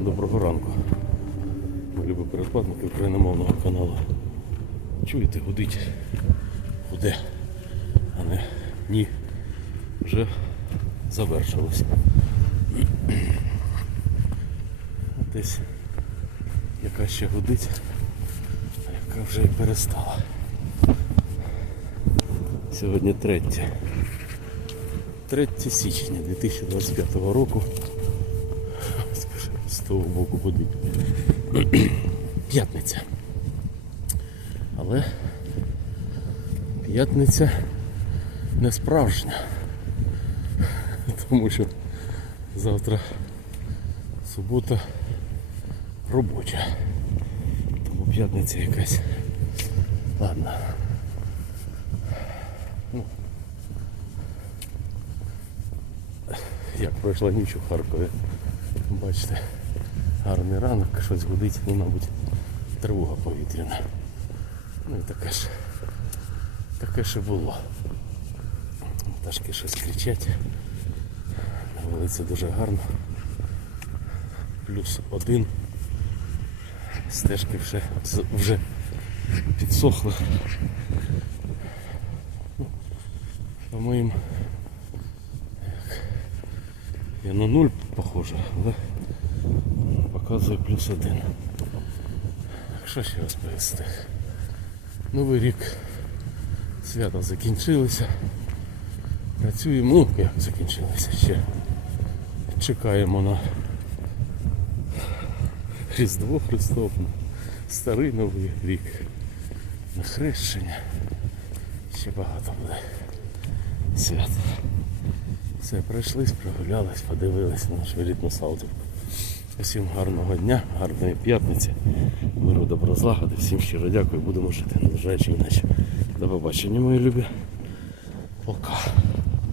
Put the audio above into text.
Доброго ранку. Любі передплатники україномовного каналу. Чуєте, гудить. Гуде. А не ні. Вже завершилось. Десь яка ще гудить, а яка вже і перестала. Сьогодні 3. 3 січня 2025 року. Того боку гудить. П'ятниця. Але п'ятниця не справжня. Тому що завтра субота робоча. Тому п'ятниця якась. Ладно. Ну. Як пройшла ніч у Харкові. Бачите, гарний ранок, щось гудить, ну, мабуть, тривога повітряна. Ну і таке ж. Таке ще було. Пташки щось кричать. На вулиці дуже гарно. Плюс один. Стежки вже, вже підсохли. Ну, По моїм я на нуль похоже, але показує плюс один. Що ще розповісти? Новий рік свята закінчилися. Працюємо, ну як закінчилися ще. Чекаємо на Різдво Христове, на старий новий рік, на хрещення. Ще багато буде свят. Все, пройшлись, прогулялись, подивились на нашу рідну Салтівку. Усім гарного дня, гарної п'ятниці, миру, добро, злагоди. Всім щиро дякую, будемо жити, незважаючи іначе. До побачення, мої любі. Пока.